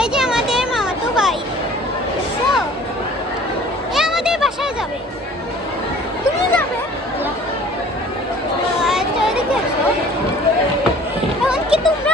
এই যে আমাদের মামাতো ভাই, বুঝছো? এ আমাদের বাসায় যাবে। তুমি যাবে? আচ্ছা, এদিকে এসো। এখন কি তোমরা